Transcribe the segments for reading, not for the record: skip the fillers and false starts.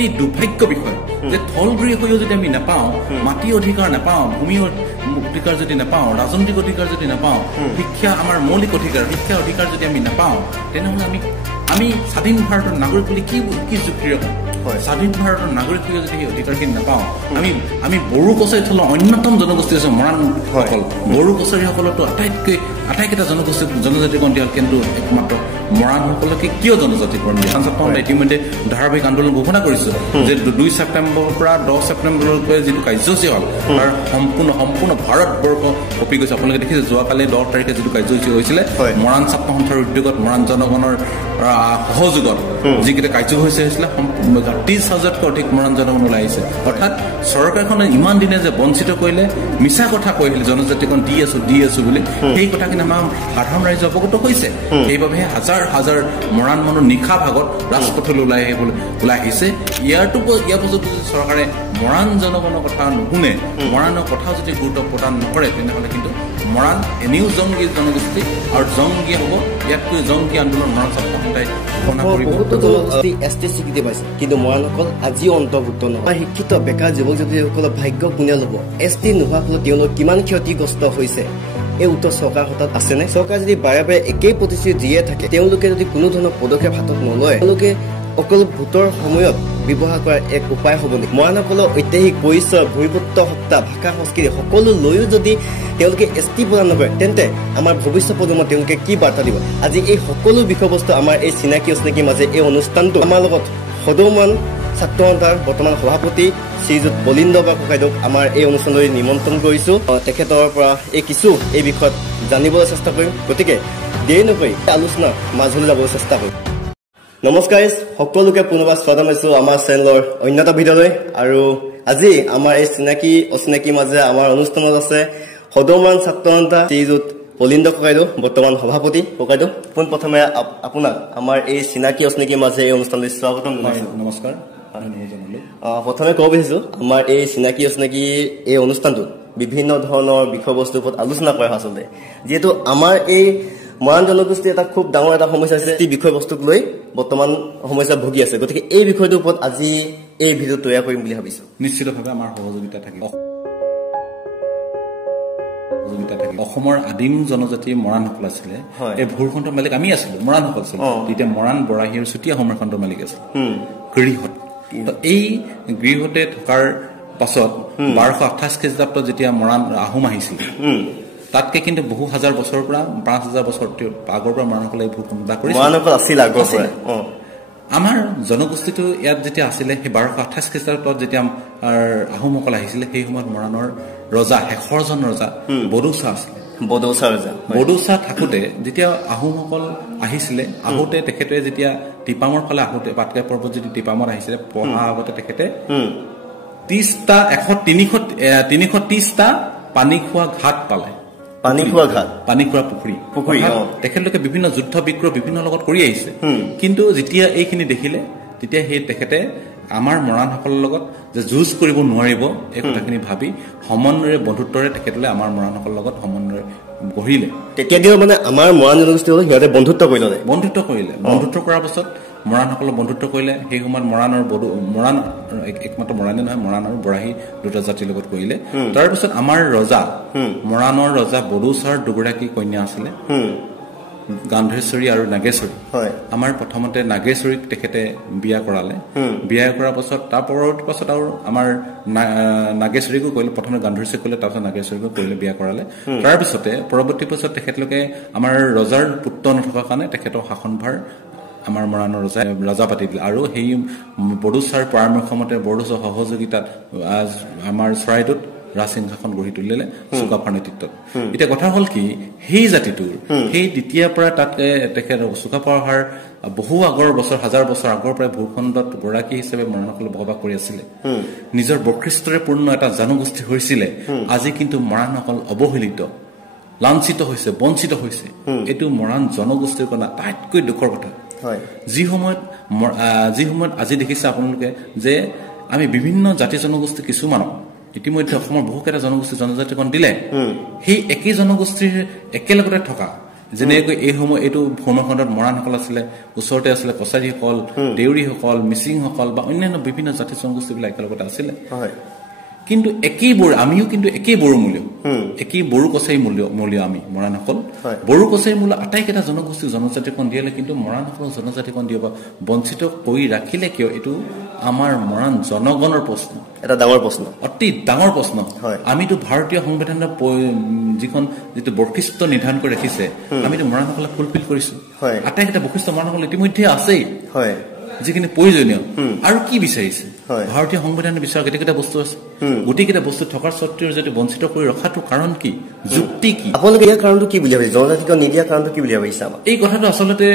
অতি দুৰ্ভাগ্য বিষয় যে থলগুৰি হৈও যদি আমি নাপাওঁ, মাটি অধিকাৰ নাপাওঁ, ভূমি অধিকাৰ যদি নাপাওঁ, ৰাজনৈতিক অধিকাৰ যদি নাপাওঁ, শিক্ষা আমাৰ মৌলিক অধিকাৰ, শিক্ষা অধিকাৰ যদি আমি নাপাওঁ, তেনেহ'লে আমি স্বাধীন ভাৰতৰ নাগৰিক বুলি কি যুক্তিৰে কওঁ? স্বাধীন ভাৰতৰ নাগৰিক যদি সেই অধিকাৰখিনি নাপাওঁ, আমি বড়ো কছাৰীসকলৰ অন্যতম জনগোষ্ঠী আছে মৰাণসকল। বড়ো কছাৰীসকলতো আটাইকেইটা জনজাতিকৰণ দিয়া হ'ল, কিন্তু একমাত্ৰ মৰাণসকলকে কিয় জনজাতিকৰণ দিয়ে? ইতিমধ্যে ধাৰাবাহিক আন্দোলন ঘোষণা কৰিছো যে 2 ছেপ্টেম্বৰৰ পৰা 10 ছেপ্টেম্বৰলৈকে যিটো কাৰ্যসূচী হ'ল তাৰ সম্পূৰ্ণ ভাৰতবৰ্ষ কপি গৈছে। আপোনালোকে দেখিছে যোৱাকালি 10 তাৰিখে যিটো কাৰ্যসূচী হৈছিলে মৰাণ ছাত্ৰ সন্থাৰ উদ্যোগত, মৰাণ জনগণৰ সহযোগত যিকেইটা কাৰ্যসূচী হৈছিলে 30,000তকৈ অধিক মৰাণ জনগণ ওলাই আহিছে। অৰ্থাৎ চৰকাৰখনে ইমান দিনে যে বঞ্চিত কৰিলে, মিছা কথা কৈছিল জনজাতিকৰণ দি আছো বুলি, সেই কথাখিনি আমাৰ সাধাৰণ ৰাইজ অৱগত হৈছে। সেইবাবে হাজাৰ হাজাৰ মৰাণ মানুহ নিশা ভাগত ৰাজপথলৈ ওলাই আহিছে। ইয়াৰ পাছত যদি চৰকাৰে মৰাণ জনগণৰ কথা নুশুনে, মৰাণৰ কথা যদি গুৰুত্ব প্ৰদান নকৰে, তেনেহ'লে কিন্তু মৰাণ এনেও জংগী জনগোষ্ঠী আৰু জংগী হ'ব। ইয়াতকৈ জংগী আন্দোলন মৰাণ ছাত্ৰ সন্থাই স্বীকৃতি পাইছে, কিন্তু মৰাণসকল আজিও অন্তৰ্ভুক্ত নহয়। শিক্ষিত বেকাৰ যুৱক যুৱতীসকলৰ ভাগ্য কোনে ল'ব? ST নোহোৱাৰ ফলত তেওঁলোক কিমান ক্ষতিগ্ৰস্ত হৈছে, এই উত্তৰ চৰকাৰ হাতত আছেনে? চৰকাৰে যদি বাৰে বাৰে একেই প্ৰতিশ্ৰুতি দিয়ে থাকে, তেওঁলোকে যদি কোনো ধৰণৰ পদক্ষেপ হাতত নলয়, তেওঁলোকে অকল ভোটৰ সময়ত ব্যৱহাৰ কৰাৰ এক উপায় হ'ব নেকি? মৰাণসকলৰ ঐতিহাসিক পৰিচয়, ভূমিপুত্ৰ সত্তা, ভাষা, সংস্কৃতি সকলো লৈও যদি তেওঁলোকে ST প্ৰদান নকৰে, তেন্তে আমাৰ ভৱিষ্যত প্ৰজন্মক তেওঁলোকে কি বাৰ্তা দিব? আজি এই সকলো বিষয়বস্তু আমাৰ এই চিনাকি অচিনাকিৰ মাজে এই অনুষ্ঠানটো আমাৰ লগত সদৌমান ছাত্ৰ সন্থাৰ বৰ্তমান সভাপতি শ্ৰীযুত বলিন্দ ককাইদেউক আমাৰ এই অনুষ্ঠানলৈ নিমন্ত্ৰণ কৰিছো। তেখেতৰ পৰা এই বিষয়ত জানিবলৈ চেষ্টা কৰিম। গতিকে দেৰি নকৰি আলোচনা মাজলৈ যাবলৈ চেষ্টা কৰিম। নমস্কাৰ, সকলোকে পুনৰবাৰ স্বাগতম জনাইছোঁ আমাৰ চেনেলৰ অন্যতম ভিডিঅ'লৈ। আৰু আজি আমাৰ এই চিনাকি অচিনাকিৰ মাজে আমাৰ অনুষ্ঠানত আছে সদৌমান ছাত্ৰ সন্থা শ্ৰীযুত বলিন্দ ককাইদেউ, বৰ্তমান সভাপতি। ককাইদেউ, পোনপ্ৰথমে আপোনাক আমাৰ এই চিনাকি অচিনাকিৰ মাজে এই অনুষ্ঠানলৈ স্বাগতম জনাইছোঁ। নমস্কাৰ। প্ৰথমে ক'ব বিচাৰিছোঁ, আমাৰ এই চিনাকি অচিনাকি এই অনুষ্ঠানটোত বিভিন্ন ধৰণৰ বিষয়বস্তুৰ ওপৰত আলোচনা কৰা হয়। আচলতে যিহেতু আমাৰ এই মৰাণ জনগোষ্ঠীৰ এটা খুব ডাঙৰ এটা সমস্যা আছে, এই বিষয়বস্তুক লৈ বৰ্তমান সমস্যা ভুগি আছে। গতিকে এই বিষয়টোৰ ওপৰত আজি এই ভিডিঅ' তৈয়াৰ কৰিম বুলি ভাবিছোঁ। নিশ্চিতভাৱে আমাৰ সহযোগিতা থাকিব। অসমৰ আদিম জনজাতি মৰাণসকল আছিলে, এই ভূখণ্ডৰ মালিক আমি আছিলো, মৰাণসকল আছিলে। তেতিয়া মৰাণ, বৰাহী আৰু চুতীয়া সম্ৰাটখণ্ডৰ মালিক আছিল গৃহত। এই গৃহতে থকাৰ পাছত 1228 খ্ৰীষ্টাব্দত যেতিয়া মৰাণ আহোম আহিছিল, তাতকে কিন্তু বহু হাজাৰ বছৰৰ পৰা 5,000 বছৰ আগৰ পৰা মৰাণসকলে এই ভূখণ্ড কৰিছিল। আমাৰ জনগোষ্ঠীটো ইয়াত যেতিয়া আছিলে, সেই 1228 খ্ৰীষ্টাব্দত যেতিয়া আহোমসকল আহিছিলে, সেই সময়ত মৰাণৰ ৰজা, শেষৰজন ৰজা বড়োচা আছিলে। বড়োচা থাকোঁতে যেতিয়া আহোমসকল আহিছিলে, আহোঁতে তেখেতে যেতিয়া টিপামৰ ফালে আহোঁতে, পাটকাই পৰ্বত যদি টিপামত আহিছিলে, পঢ়া আগতে তেখেতে 330টা পানী খোৱা ঘাট পালে। পানী খোৱা পুখুৰী। তেখেতলোকে বিভিন্ন যুদ্ধ বিগ্ৰহ বিভিন্ন লগত কৰি আহিছে। কিন্তু যেতিয়া এইখিনি দেখিলে, তেতিয়া তেখেতে আমাৰ মৰাণসকলৰ লগত যে যুঁজ কৰিব নোৱাৰিব, এই কথাখিনি ভাবি সমন্বয়েৰে, বন্ধুত্বৰে তেখেতলৈ আমাৰ মৰাণসকলৰ লগত সমন্বয় গঢ়িলে। তেতিয়া মানে আমাৰ মৰাণ জনগোষ্ঠী হ'ল সিহঁতে বন্ধুত্ব কৰিলে। বন্ধুত্ব কৰাৰ পাছত মৰাণসকলক বন্ধুত্ব কৰিলে। সেই সময়ত মৰাণ একমাত্ৰ মৰাণে নহয়, মৰাণ আৰু বৰাহী দুটা জাতিৰ লগত কৰিলে। তাৰপিছত আমাৰ ৰজা, মৰাণৰ ৰজা বড়োচাৰ দুগৰাকী কন্যা আছিলে, গান্ধেশ্বৰী আৰু নাগেশ্বৰী। আমাৰ প্ৰথমতে নাগেশ্বৰীক তেখেতে বিয়া কৰালে। বিয়া কৰাৰ পাছত তাৰ পৰৱৰ্তী পাছত আৰু আমাৰ নাগেশ্বৰীকো কৰিলে। প্ৰথমে গান্ধেশ্বৰীক কৰিলে, তাৰপিছত নাগেশ্বৰীকো কৰিলে, বিয়া কৰালে। তাৰপিছতে পৰৱৰ্তী পাছত তেখেতলোকে আমাৰ ৰজাৰ পুত্ৰ নথকাৰ কাৰণে তেখেতৰ শাসনভাৰ আমাৰ মৰাণৰ ৰজা পাতি দিলে। আৰু সেই বড়োচাৰ পৰামৰ্শমতে, বড়োচাৰ সহযোগিতাত আমাৰ চৰাইদেউত ৰাজসিংহাসন গঢ়ি তুলিলে চুকাফাৰ নেতৃত্বত। এতিয়া কথা হ'ল কি, সেই জাতিটোৰ সেই তেতিয়াৰ পৰা তাত তেখেত চুকাফাৰ বহু আগৰ বছৰ, হাজাৰ বছৰ আগৰ পৰাই ভূখণ্ডত গৰাকী হিচাপে মৰাণসকলে বসবাস কৰি আছিলে। নিজৰ বৈশিষ্ট্যৰে পূৰ্ণ এটা জনগোষ্ঠী হৈছিলে। আজি কিন্তু মৰাণসকল অৱহেলিত, লাঞ্ছিত হৈছে, বঞ্চিত হৈছে। এইটো মৰাণ জনগোষ্ঠীৰ কাৰণে আটাইতকৈ দুখৰ কথা। যি সময়ত আজি দেখিছে আপোনালোকে যে আমি বিভিন্ন জাতি জনগোষ্ঠী কিছুমানক ইতিমধ্যে অসমৰ বহুকেইটা জনগোষ্ঠী জনজাতিকৰণ দিলে। সেই একেই জনগোষ্ঠীৰ একেলগতে থকা যেনেকৈ এই সময় এইটো ভূমিখণ্ডত মৰাণসকল আছিলে, ওচৰতে আছিলে কছাৰীসকল, দেউৰীসকল, মিচিংসকল বা অন্যান্য বিভিন্ন জাতি জনগোষ্ঠীবিলাক একেলগতে আছিলে। কিন্তু একেই আমিও কিন্তু একেই বড়ো মূল্য, একেই বড়ো কছাৰী মূল্য আমি মৰাণসকল। বড়ো কছাৰী মূল্য আটাইকেইটা জনগোষ্ঠী জনজাতিকৰণ দিয়ালে, কিন্তু মৰাণসকলক জনজাতিকৰণ দিব বঞ্চিত কৰি ৰাখিলে কিয়? এইটো আমাৰ মৰাণ জনগণৰ প্ৰশ্ন, এটা ডাঙৰ প্ৰশ্ন, অতি ডাঙৰ প্ৰশ্ন। আমিতো ভাৰতীয় সংবিধানৰ যিটো বৈশিষ্ট্য নিৰ্ধাৰণ কৰি ৰাখিছে, আমিতো মৰাণসকলক ফুলফিল কৰিছো। আটাইকেইটা বৈশিষ্ট্য মৰাণসকল ইতিমধ্যে আছেই, যিখিনি প্ৰয়োজনীয়। আৰু কি বিচাৰিছে? ভাৰতীয় সংবিধানে বিচৰা গোটেইকেইটা বস্তু আছে। গোটেইকেইটা বস্তু থকাৰ স্বত্তেও যদি বঞ্চিত কৰি ৰখাটো কাৰণ কি, যুক্তি কি? আপোনালোকে ইয়াৰ কাৰণটো কি বুলি ভাবিছে? জনজাতিকৰণ নিদিয়াৰ কাৰণটো কি বুলি ভাবিছে? এই কথাটো আচলতে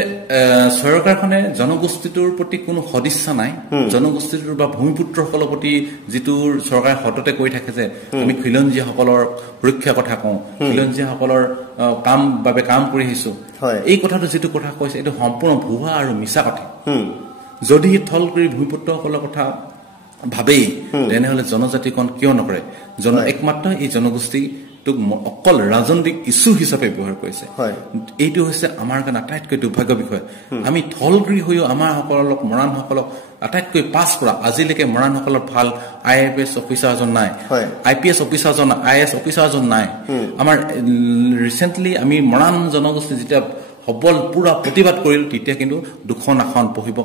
চৰকাৰখনে জনগোষ্ঠীটোৰ প্ৰতি কোনো সদিচ্ছা নাই। জনগোষ্ঠীটোৰ বা ভূমিপুত্ৰসকলৰ প্ৰতি যিটো চৰকাৰে সততে কৈ থাকে যে আমি খিলঞ্জীয়াসকলৰ সুৰক্ষাৰ কথা কওঁ, খিলঞ্জীয়াসকলৰ বাবে কাম কৰি আহিছো, এই কথাটো যিটো কথা কৈছে এইটো সম্পূৰ্ণ ভুৱা আৰু মিছা কথা। যদি থলগুৰি ভূমিপুত্ৰসকলৰ কথা ভাবেই, তেনেহলে জনজাতিকৰণ কিয় নকৰে? একমাত্ৰ এই জনগোষ্ঠীটোক অকল ৰাজনৈতিক ইছ্যু হিচাপে ব্যৱহাৰ কৰিছে। এইটো হৈছে আমাৰ কাৰণে আটাইতকৈ দুৰ্ভাগ্য বিষয়। আমি থলগুৰি হৈও আমাৰ সকলক মৰাণসকলক আটাইতকৈ পাছ কৰা, আজিলৈকে মৰাণসকলৰ ভাল IAS অফিচাৰ এজন নাই, IPS অফিচাৰ এজন, IAS অফিচাৰ এজন নাই। আমাৰ ৰিচেণ্টলি আমি মৰাণ জনগোষ্ঠী যেতিয়া সবল পুৰা প্ৰতিবাদ কৰিল, তেতিয়া কিন্তু 2খন আসন পঢ়িব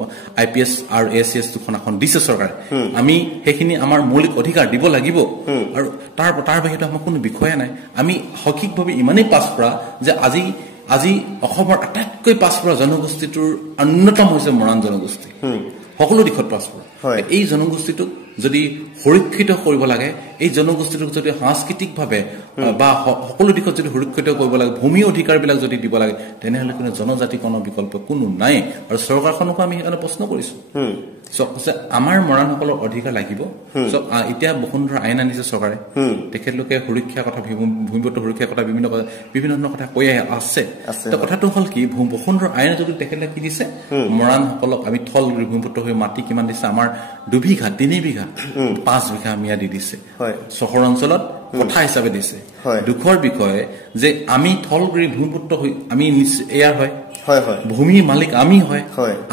IPS আৰু ACS 2খন আসন দিছে চৰকাৰে। আমি সেইখিনি আমাৰ মৌলিক অধিকাৰ দিব লাগিব। আৰু তাৰ বাহিৰে আমাৰ কোনো বিষয়ে নাই। আমি শৈক্ষিকভাৱে ইমানেই পাছ কৰা যে আজি অসমৰ আটাইতকৈ পাছ কৰা জনগোষ্ঠীটোৰ অন্যতম হৈছে মৰাণ জনগোষ্ঠী, সকলো দিশত পাছ কৰা। এই জনগোষ্ঠীটোক যদি সুৰক্ষিত কৰিব লাগে, এই জনগোষ্ঠীটোক যদি সাংস্কৃতিকভাৱে বা সকলো দিশত যদি সুৰক্ষিত কৰিব লাগে, ভূমি অধিকাৰবিলাক যদি দিব লাগে, তেনেহলে কোনো জনজাতিকৰণৰ বিকল্প কোনো নাই। আৰু চৰকাৰখনকো আমি সেইকাৰণে প্ৰশ্ন কৰিছো, আমাৰ মৰাণসকলৰ অধিকাৰ লাগিব। এতিয়া বসুন্ধৰা আইন আনিছে চৰকাৰে, তেখেতলোকে সুৰক্ষাৰ কথা, ভূমিপুত্ৰ সুৰক্ষাৰ কথা বিভিন্ন ধৰণৰ কথা কৈ আছে। কথাটো হল কি, বসুন্ধৰা আইনে যদি তেখেতলোকে কি দিছে, মৰাণসকলক আমি থল ভূমিপুত্ৰ হৈ মাটি কিমান দিছে, আমাৰ 2 বিঘা 3 বিঘা 5 বিঘা ম্যাদি দিছে, চহৰ অঞ্চলত কথা হিচাপে দিছে। দুখৰ বিষয় যে আমি থলগুৰি ভূমিপুত্ৰ হৈ আমি এয়াৰ হয়, ভূমিৰ মালিক আমি হয়।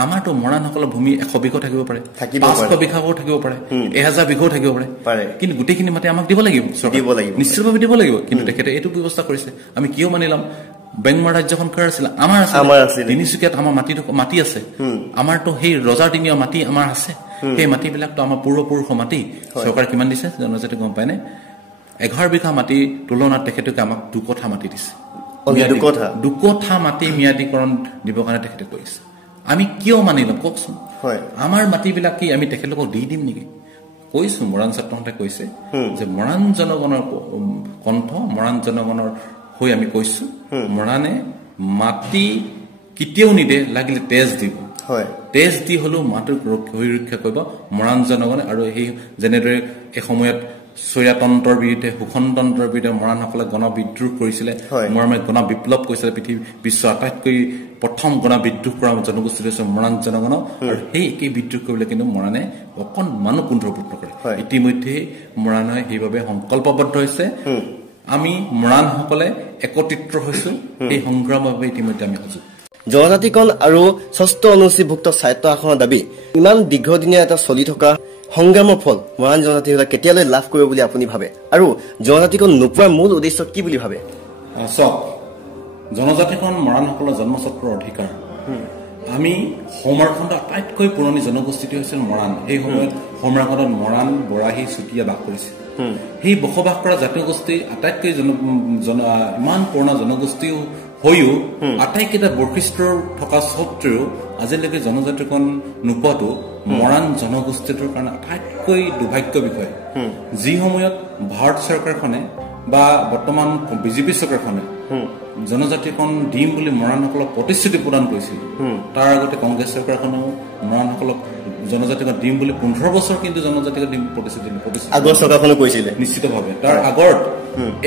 আমাৰতো মৰাণসকলৰ ভূমি 100 বিঘাও থাকিব পাৰে, 500 বিঘাও থাকিব পাৰে, 1000 বিঘাও থাকিব পাৰে, কিন্তু গোটেইখিনি মাটি আমাক দিব লাগিব, নিশ্চিতভাৱে দিব লাগিব। কিন্তু তেখেতে এইটো ব্যৱস্থা কৰিছে। আমি কিয় মানি ল'ম? বেংমাৰ ৰাজ্যখন কাৰ আছিলে? আমাৰ আছে। তিনিচুকীয়াত আমাৰ মাটি আছে, আমাৰতো সেই ৰজাৰ দিনীয় মাটি আমাৰ আছে। সেই মাটিবিলাকতো আমাৰ পূৰ্বপুৰুষৰ মাটি। চৰকাৰে কিমান দিছে জনজাতি গম পায় নে? 11 বিঘা মাটি তুলনাত তেখেতলোকে আমাক 2 কঠা মাটি দিছে। 2 কঠা মাটি ম্যাদীকৰণ দিবৰ কাৰণে তেখেতে কৰিছে। আমি কিয় মানি ল'ম কওকচোন? আমাৰ মাটিবিলাক কি আমি তেখেতলোকক দি দিম নেকি? কৈছো, মৰাণ ছাত্ৰহঁতে কৈছে যে মৰাণ জনগণৰ কণ্ঠ, মৰাণ জনগণৰ হৈ আমি কৈছো, মৰাণে মাটি কেতিয়াও নিদে, লাগিলে তেজ দিব, তেজ দি হলেও মাটিক সুৰক্ষা কৰিব মৰাণ জনগণে। আৰু সেই যেনেদৰে এসময়ত স্বৈৰতন্ত্ৰৰ বিৰুদ্ধে, শোষণতন্ত্ৰৰ বিৰুদ্ধে মৰাণসকলে গণ বিদ্ৰোহ কৰিছিলে, মৰাণে গণ বিপ্লৱ কৰিছিলে, বিশ্বৰ আটাইতকৈ প্ৰথম গণ বিদ্ৰোহ কৰা জনগোষ্ঠী হৈছে মৰাণ জনগণক। আৰু সেই একেই বিদ্ৰোহ কৰিবলৈ কিন্তু মৰাণে অকণমানো কুণ্ঠাবোধ নকৰে। ইতিমধ্যে মৰাণে সেইবাবে সংকল্পবদ্ধ হৈছে। আমি মৰাণসকলে একত্ৰিত হৈছো, এই সংগ্ৰামৰ বাবে ইতিমধ্যে আমি সাজু। জনজাতিকৰণ আৰু 6ষ্ঠ অনুসূচীভুক্ত স্বায়ত্ত শাসনৰ দাবী ইমান দীৰ্ঘদিনীয়া এটা চলি থকা সংগ্ৰামৰ ফল মৰাণ জনজাতিসকলে কেতিয়ালৈ লাভ কৰিব বুলি আপুনি ভাবে? আৰু জনজাতিকৰণ নোপোৱাৰ মূল উদ্দেশ্য কি বুলি ভাবে? জনজাতিকৰণ মৰাণসকলৰ জন্মচক্ৰৰ অধিকাৰ। আমি সৌমাৰখণ্ড আটাইতকৈ পুৰণি জনগোষ্ঠীটো হৈছিল মৰাণ। সেই সময়ত সৌমাৰখণ্ডত মৰাণ, বৰাহী, চুতীয়া বাস কৰিছিল। সেই বসবাস কৰা জাতীয় গোষ্ঠী আটাইতকৈ ইমান পুৰণা জনগোষ্ঠী হৈও আটাইকেইটা বৈশিষ্ট্য থকা স্বত্তেও আজিলৈকে জনজাতিকৰণ নোপোৱাটো মৰাণ জনগোষ্ঠীটোৰ কাৰণে আটাইতকৈ দুৰ্ভাগ্য বিষয়। যি সময়ত ভাৰত চৰকাৰখনে বা বৰ্তমান বিজেপি চৰকাৰখনে জনজাতিকৰণ দিম বুলি মৰাণসকলক প্ৰতিশ্ৰুতি প্ৰদান কৰিছিল, তাৰ আগতে কংগ্ৰেছ চৰকাৰখনেও মৰাণসকলক জনজাতিকৰণ দিম বুলি 15 বছৰ কিন্তু জনজাতিকৰণ দিম প্ৰতিশ্ৰুতি আগৰ চৰকাৰখনে কৈছিলে নিশ্চিতভাৱে। তাৰ আগত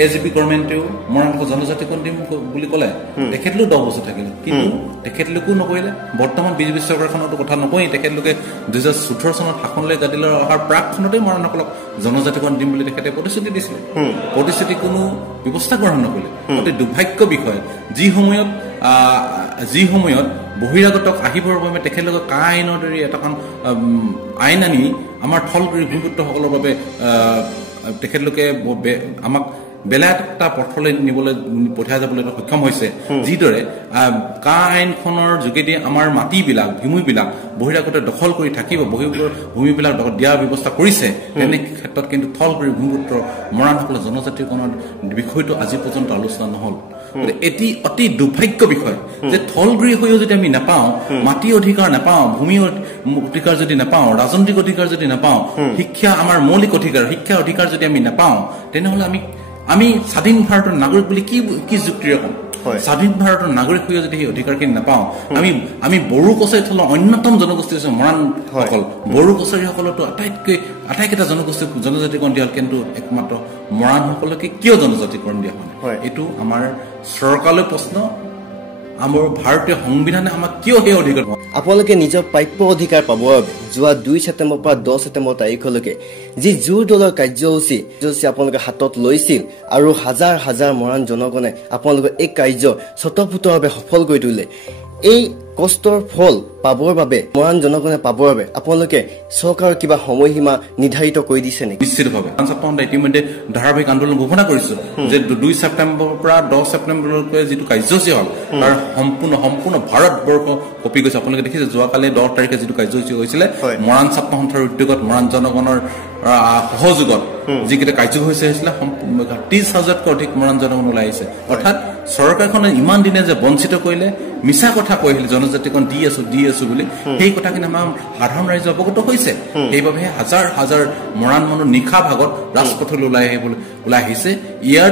AJP গভৰ্ণমেণ্টেও মৰাণসকলক জনজাতিকৰণ দিম বুলি ক'লে, তেখেতলোক 10 বছৰ থাকিলে, কিন্তু তেখেতলোকো নকৰিলে। বৰ্তমান বিজেপি চৰকাৰখনতো কথা নকয়েই, তেখেতলোকে 2014 চনত শাসনলৈ গাদীলৈ অহাৰ প্ৰাকখনতে মৰাণসকলক জনজাতিকৰণ দিম বুলি তেখেতে প্ৰতিশ্ৰুতি দিছিলে। প্ৰতিশ্ৰুতি কোনো ব্যৱস্থা গ্ৰহণ নকৰিলে। অতি দুৰ্ভাগ্য বিষয়। যি সময়ত যি সময়ত বহিৰাগতক আহিবৰ বাবে তেখেতলোকে কা আইনৰ দৰে এটাখন আইন আনি আমাৰ থলগুৰি ভূমিপুত্ৰসকলৰ বাবে তেখেতলোকে আমাক বেলা এটা পথলৈ নিবলৈ পঠিয়াই যাবলৈ সক্ষম হৈছে যিদৰে কা আইনখনৰ যোগেদি আমাৰ মাটিবিলাক ভূমিবিলাক বহিৰাগতে দখল কৰি থাকিব ভূমিবিলাক দিয়াৰ ব্যৱস্থা কৰিছে তেনে ক্ষেত্ৰত কিন্তু থলগুৰি ভূমিপুত্ৰ মৰাণসকলৰ জনজাতিকৰণৰ বিষয়টো আজি পৰ্যন্ত আলোচনা নহল এটি অতি দুৰ্ভাগ্য বিষয় যে থলগুৰি হৈও যদি আমি নাপাওঁ মাটি অধিকাৰ নাপাওঁ ভূমি অধিকাৰ যদি নাপাওঁ ৰাজনৈতিক অধিকাৰ যদি নাপাওঁ শিক্ষা আমাৰ মৌলিক অধিকাৰ শিক্ষা অধিকাৰ যদি আমি নাপাওঁ তেনেহ'লে আমি স্বাধীন ভাৰতৰ নাগৰিক বুলি কি যুক্তিৰে ক'ম স্বাধীন ভাৰতৰ নাগৰিক হৈও যদি সেই অধিকাৰখিনি নাপাওঁ আমি বড়ো কছাৰীসকলৰ অন্যতম জনগোষ্ঠী হৈছে মৰাণসকল বড়ো কছাৰীসকলতো আটাইকেইটা জনজাতিকৰণ দিয়া হ'ল কিন্তু একমাত্ৰ মৰাণসকলকে কিয় জনজাতিকৰণ দিয়া হয় এইটো আমাৰ চৰকাৰলৈ প্ৰশ্ন আমাৰ ভাৰতীয় সংবিধানে আমাক কিয় সেই অধিকাৰ আপোনালোকে নিজৰ প্ৰাপ্য অধিকাৰ পাবৰ বাবে যোৱা 2 ছেপ্টেম্বৰৰ পৰা 10 ছেপ্টেম্বৰ তাৰিখলৈকে যি জোৰ দলৰ কাৰ্যসূচী আপোনালোকে হাতত লৈছিল আৰু হাজাৰ হাজাৰ মৰাণ জনগণে আপোনালোকৰ এই কাৰ্য স্বতঃস্ফূৰ্তভাৱে সফল কৰি তুলিলে এই কষ্টৰ ফল পাবৰ বাবে মৰাণ জনগণে পাবৰ বাবে আপোনালোকে চৰকাৰৰ কিবা সময়সীমা নিৰ্ধাৰিত কৰি দিছে নেকি নিশ্চিতভাৱে সপ্তাহত ইতিমধ্যে ধাৰাবাহিক আন্দোলন ঘোষণা কৰিছো যে 2 ছেপ্টেম্বৰৰ পৰা 10 ছেপ্টেম্বৰলৈকে যিটো কাৰ্যসূচী হ'ল তাৰ সম্পূৰ্ণ ভাৰতবৰ্ষ কপি গৈছে আপোনালোকে দেখিছে যোৱাকালি 10 তাৰিখে যিটো কাৰ্যসূচী হৈছিলে মৰাণ ছাত্ৰ সন্থাৰ উদ্যোগত মৰাণ জনগণৰ সহযোগত যিকেইটা কাৰ্যসূচী হৈছিলে 30,000তকৈ অধিক মৰাণ জনগণ ওলাই আহিছে অৰ্থাৎ চৰকাৰখনে ইমান দিনে যে বঞ্চিত কৰিলে মিছা কথা কৈছিল জনজাতিকৰণ দি আছো বুলি সেই কথাখিনি আমাৰ সাধাৰণ ৰাইজ অৱগত হৈছে সেইবাবে হাজাৰ হাজাৰ মৰাণ মানুহ নিশা ভাগত ৰাজপথলৈ ওলাই আহিছে ইয়াৰ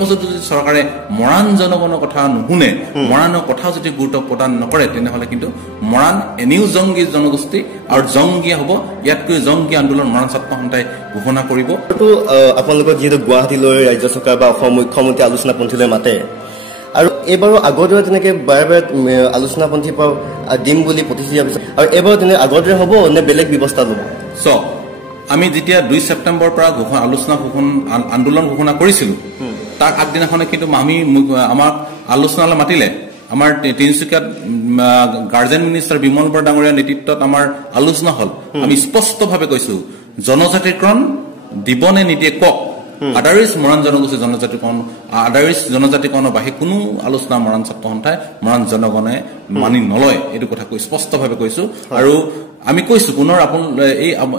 পাছত যদি চৰকাৰে মৰাণ জনগণৰ কথা নুশুনে মৰাণৰ কথা যদি গুৰুত্ব প্ৰদান নকৰে তেনেহ'লে কিন্তু মৰাণ এনেও জংগী জনগোষ্ঠী আৰু জংগীয়া হ'ব ইয়াতকৈ জংগী আন্দোলন মৰাণ ছাত্ৰ সন্থাই ঘোষণা কৰিব আপোনালোকৰ যিহেতু গুৱাহাটীলৈ ৰাজ্য চৰকাৰ বা অসম মুখ্যমন্ত্ৰী আলোচনাপন্থীলৈ মাতে আৰু এইবাৰো আগৰ দৰে তেনেকে বাৰে বাৰে আলোচনাপন্থীৰ পৰা দিম বুলি প্ৰতিশ্ৰুতি দিছে আৰু এইবাৰ তেনে আগৰ দৰে হ'ব নে বেলেগ ব্যৱস্থা ল'ব আমি যেতিয়া 2 ছেপ্টেম্বৰৰ পৰা আন্দোলন ঘোষণা কৰিছিলো তাৰ আগদিনাখনে কিন্তু আমি আমাক আলোচনালৈ মাতিলে আমাৰ তিনিচুকীয়াত গাৰ্জেন মিনিষ্টাৰ বিমল বৰা ডাঙৰীয়াৰ নেতৃত্বত আমাৰ আলোচনা হ'ল আমি স্পষ্টভাৱে কৈছো জনজাতিকৰণ দিবনে নিদিয়ে কওক আদাৰিছ মৰাণ জনগোষ্ঠী জনজাতিকৰণৰ বাহিৰে কোনো আলোচনা মৰাণ ছাত্ৰ সন্থাই মৰাণ জনগণে মানি নলয় এইটো কথা স্পষ্টভাৱে কৈছো আৰু আমি কৈছো পুনৰ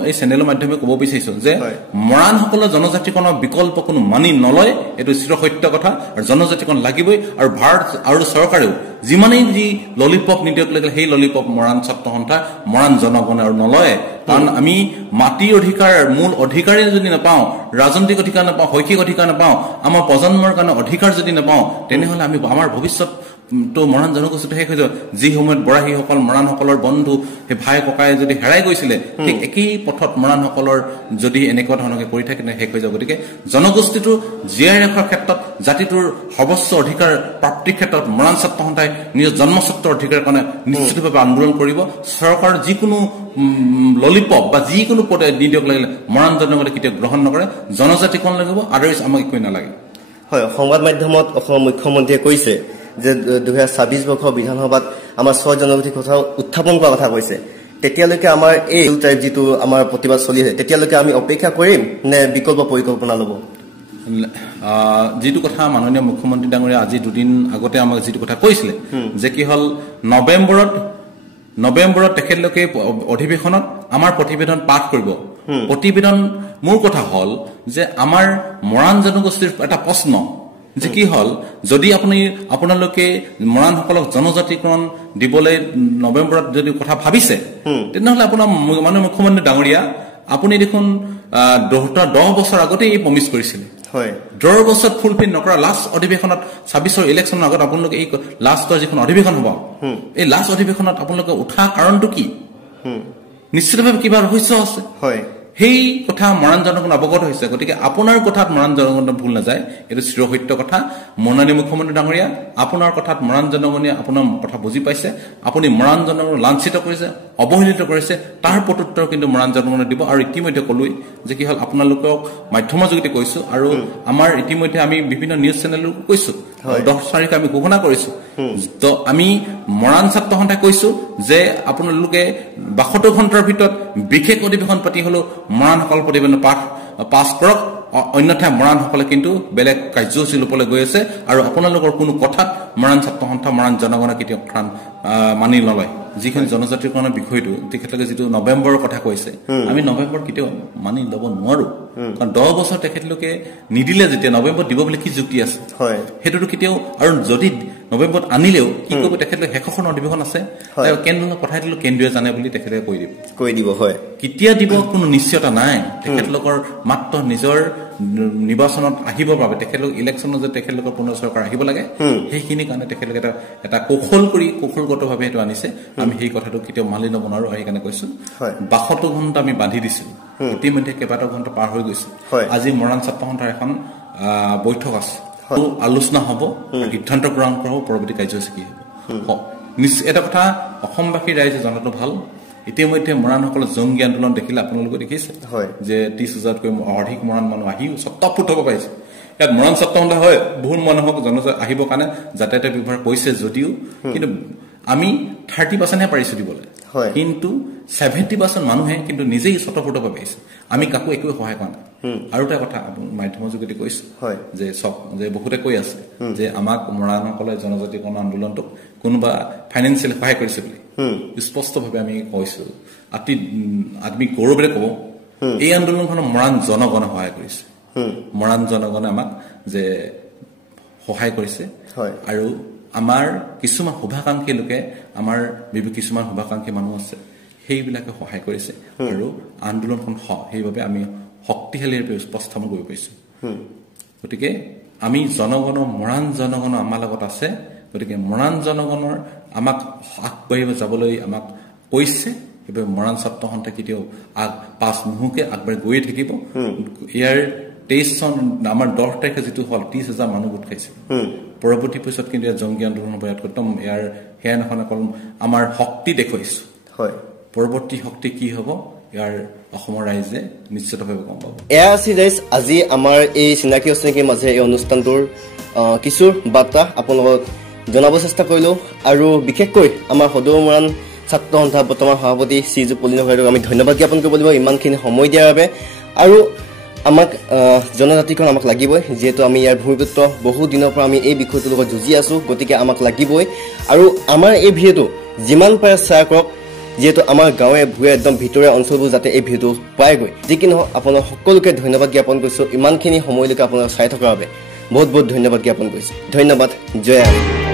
এই চেনেলৰ মাধ্যমে ক'ব বিচাৰিছো যে মৰাণসকলৰ জনজাতিকৰণৰ বিকল্প কোনো মানি নলয় এইটো চিৰসত্য কথা আৰু জনজাতিকৰণ লাগিবই আৰু ভাৰত আৰু চৰকাৰেও যিমানেই যি ললিপপ নিদিয়ক লাগিলে সেই ললিপপ মৰাণ ছাত্ৰ সন্থা মৰাণ জনগণে আৰু নলয় কাৰণ আমি মাটিৰ অধিকাৰ মূল অধিকাৰে যদি নাপাওঁ ৰাজনৈতিক অধিকাৰ নাপাওঁ শৈক্ষিক অধিকাৰ নাপাওঁ আমাৰ প্ৰজন্মৰ কাৰণে অধিকাৰ যদি নাপাওঁ তেনেহ'লে আমি আমাৰ ভৱিষ্যত তো মৰাণ জনগোষ্ঠীটো শেষ হৈ যাব যি সময়ত বৰাহীসকল মৰাণসকলৰ বন্ধু সেই ভাই ককাই যদি হেৰাই গৈছিলে ঠিক একেই পথত মৰাণসকলৰ যদি এনেকুৱা ধৰণকে কৰি থাকে শেষ হৈ যাব গতিকে জনগোষ্ঠীটো জীয়াই ৰখাৰ ক্ষেত্ৰত জাতিটোৰ সৰ্বোচ্চ অধিকাৰ প্ৰাপ্তিৰ ক্ষেত্ৰত মৰাণ ছাত্ৰ সন্থাই নিজৰ জন্মস্বত্বৰ অধিকাৰৰ কাৰণে নিশ্চিতভাৱে আন্দোলন কৰিব চৰকাৰৰ যিকোনো ললিপপ বা যিকোনো পদে নিদিয়ক লাগিলে মৰাণ জনগণে কেতিয়াও গ্ৰহণ নকৰে জনজাতিকৰণ লাগিব আদাৰৱাইজ আমাক একোৱেই নালাগে হয় সংবাদ মাধ্যমত অসমৰ মুখ্যমন্ত্ৰীয়ে কৈছে যে 2026 বৰ্ষৰ বিধানসভাত আমাৰ 6 জনগোষ্ঠীৰ কথা উত্থাপন কৰাৰ কথা কৈছে তেতিয়ালৈকে আমাৰ এই যিটো আমাৰ প্ৰতিবাদ চলি আছে তেতিয়ালৈকে আমি অপেক্ষা কৰিম নে বিকল্প পৰিকল্পনা ল'ব যিটো কথা মাননীয় মুখ্যমন্ত্ৰী ডাঙৰীয়া আজি দুদিন আগতে আমাক যিটো কথা কৈছিলে যে কি হ'ল নৱেম্বৰত তেখেতলোকে অধিৱেশনত আমাৰ প্ৰতিবেদন পাঠ কৰিব প্ৰতিবেদন মোৰ কথা হ'ল যে আমাৰ মৰাণ জনগোষ্ঠীৰ এটা প্ৰশ্ন যে কি হ'ল যদি আপোনালোকে মৰাণসকলক জনজাতিকৰণ দিবলৈ নৱেম্বৰত যদি কথা ভাবিছে তেনেহ'লে আপোনাৰ মাননীয় মুখ্যমন্ত্ৰী ডাঙৰীয়া আপুনি দেখোন 10 বছৰ আগতে এই প্ৰমিছ কৰিছিলে 10 বছৰ ফুলফিল নকৰা লাষ্ট অধিৱেশনত 26ৰ ইলেকশ্যনৰ আগত আপোনালোকে এই লাষ্টৰ যিখন অধিৱেশন হ'ব এই লাষ্ট অধিৱেশনত আপোনালোকে উঠা কাৰণটো কি নিশ্চিতভাৱে কিবা ৰহস্য আছে সেই কথা মৰাণ জনগণ অৱগত হৈছে গতিকে আপোনাৰ কথাত মৰাণ জনগণৰ ভুল নাযায় এইটো চিৰসত্য কথা মৰণানী মুখ্যমন্ত্ৰী ডাঙৰীয়া আপোনাৰ কথাত মৰাণ জনগণে আপোনাৰ কথা বুজি পাইছে আপুনি মৰাণ জনগণক লাঞ্ছিত কৰিছে অৱহেলিত কৰিছে তাৰ প্ৰত্যুত্তৰ কিন্তু মৰাণ জনগণে দিব আৰু ইতিমধ্যে কলোই যে কি হল আপোনালোকক মাধ্যমৰ যোগেদি কৈছো আৰু আমাৰ ইতিমধ্যে আমি বিভিন্ন নিউজ চেনেলক কৈছো 10 তাৰিখে আমি ঘোষণা কৰিছো তো আমি মৰাণ ছাত্ৰ সন্থাই কৈছো যে আপোনালোকে 72 ঘণ্টাৰ ভিতৰত বিশেষ অধিৱেশন পাতি হলো মৰাণসকল প্ৰতিবেদন পাছ কৰক অন্যথা মৰাণসকলে কিন্তু বেলেগ কাৰ্যসূচী ল'বলৈ গৈ আছে আৰু আপোনালোকৰ কোনো কথাত মৰাণ ছাত্ৰ সন্থা মৰাণ জনগণে কেতিয়াও মানি নলয় যিখিনি জনজাতিকৰণৰ বিষয়টো তেখেতলোকে যিটো নৱেম্বৰৰ কথা কৈছে আমি নৱেম্বৰ কেতিয়াও মানি ল'ব নোৱাৰো কাৰণ 10 বছৰ তেখেতলোকে নিদিলে যেতিয়া নৱেম্বৰ দিব বুলি কি যুক্তি আছে সেইটোতো কেতিয়াও আৰু যদি নৱেম্বৰত আনিলেও কি কৰিব তেখেতলোকে শেষৰ অধিৱেশন আছে কেন্দ্ৰক পঠাই দিলো কেন্দ্ৰীয় জানে বুলি তেখেতে কৈ দিব হয় কেতিয়া দিব কোনো নিশ্চয়তা নাই তেখেতলোকৰ মাত্ৰ নিজৰ নিৰ্বাচনত আহিবৰ বাবে তেখেতলোক ইলেকশ্যনত যে তেখেতলোকৰ পুনৰ চৰকাৰ আহিব লাগে সেইখিনি কাৰণে তেখেতলোকে এটা কৌশলগতভাৱে এইটো আনিছে আমি সেই কথাটো কেতিয়াও মানি ল'ব নোৱাৰো সেইকাৰণে কৈছো 72 ঘণ্টা আমি বান্ধি দিছিলো ইতিমধ্যে কেইবাটাও ঘণ্টা পাৰ হৈ গৈছে আজি মৰাণ ছাত্ৰ সন্থাৰ এখন বৈঠক আছে আলোচনা হ'ব সিদ্ধান্ত গ্ৰহণ কৰা হ'ব পৰৱৰ্তী কাৰ্যসূচী কি হ'ব এটা কথা অসমবাসী ৰাইজে জনাটো ভাল ইতিমধ্যে মৰাণসকলৰ জংগী আন্দোলন দেখিলে আপোনালোকে দেখিছে যে 30,000তকৈ অধিক মৰাণ মানুহ আহি স্বতঃস্ফূৰ্ত হ'ব পাৰিছে ইয়াত মৰাণ ছাত্ৰ সন্থা হয় বহুত মানুহক আহিবৰ কাৰণে যাতায়াত ব্যৱহাৰ কৰিছে যদিও কিন্তু আমি 30% হে পাৰিছো দিবলৈ কিন্তু 70% মানুহে কিন্তু নিজেই স্বতঃস্ফূৰ্ত হ'ব পাৰিছে আমি কাকো একো সহায় কৰা নাই আৰু এটা কথা মাধ্যমৰ যোগেদি কৈছো যে বহুতে কৈ আছে যে আমাক মৰাণসকলে জনজাতিকৰণ আন্দোলনটোক কোনোবা ফাইনেন্সিয়েল সহায় কৰিছে বুলি স্পষ্টভাৱে আমি কৈছো আমি গৌৰৱেৰে কব এই আন্দোলনখনত মৰাণ জনগণে সহায় কৰিছে মৰাণ জনগণে আমাক যে সহায় কৰিছে আৰু আমাৰ কিছুমান শুভাকাংক্ষী লোকে আমাৰ কিছুমান শুভাকাংক্ষী মানুহ আছে সেইবিলাকে সহায় কৰিছে আৰু আন্দোলনখন সেইবাবে আমি শক্তিশালী উপস্থাপন কৰিব পাৰিছো গতিকে আমি জনগণৰ মৰাণ জনগণৰ আমাৰ লগত আছে গতিকে মৰাণ জনগণৰ আমাক আগবাঢ়িব যাবলৈ আমাক কৈছে সেইবাবে মৰাণ ছাত্ৰ সন্থা কেতিয়াও পাঁচ মুহুকে আগবাঢ়ি গৈয়ে থাকিব ইয়াৰ 23 চন আমাৰ 10 তাৰিখে যিটো হল 30,000 মানুহ গোট খাইছে পৰৱৰ্তী পিছত কিন্তু জংগী আন্দোলনৰ পৰা একদম ইয়াৰ হেন এখন আমাৰ শক্তি দেখুৱাইছো পৰৱৰ্তী শক্তি কি হ'ব ইয়াৰ অসমৰ ৰাইজে নিশ্চিতভাৱে গম পাব এয়া আছিল আজি আমাৰ এই চিনাকি অচিনাকিৰ মাজে এই অনুষ্ঠানটোৰ কিছু বাৰ্তা আপোনালোকক জনাব চেষ্টা কৰিলো আৰু বিশেষকৈ আমাৰ সদৌ মৰাণ ছাত্ৰ সন্থা বৰ্তমান সভাপতি শ্ৰীযুত পলিন ভৰাইক আমি ধন্যবাদ জ্ঞাপন কৰিব লাগিব ইমানখিনি সময় দিয়াৰ বাবে আৰু আমাক জনজাতিকৰণ আমাক লাগিবই যেহেতু আমি ইয়াৰ ভূমিপুত্ৰ বহু দিনৰ পৰা আমি এই বিষয়টোৰ লগত যুঁজি আছো গতিকে আমাক লাগিবই আৰু আমাৰ এই ভিডিঅ'টো যিমান পাৰে শ্বেয়াৰ কৰক যেহেতু আমাৰ গাঁৱে ভূঞে একদম ভিতৰীয়া অঞ্চলবোৰ যাতে এই ভিডিঅ'টো পায়গৈ যি কি নহওক আপোনাক সকলোকে ধন্যবাদ জ্ঞাপন কৰিছো ইমানখিনি সময়লৈকে আপোনাক চাই থকাৰ বাবে বহুত বহুত ধন্যবাদ জ্ঞাপন কৰিছো ধন্যবাদ জয় আই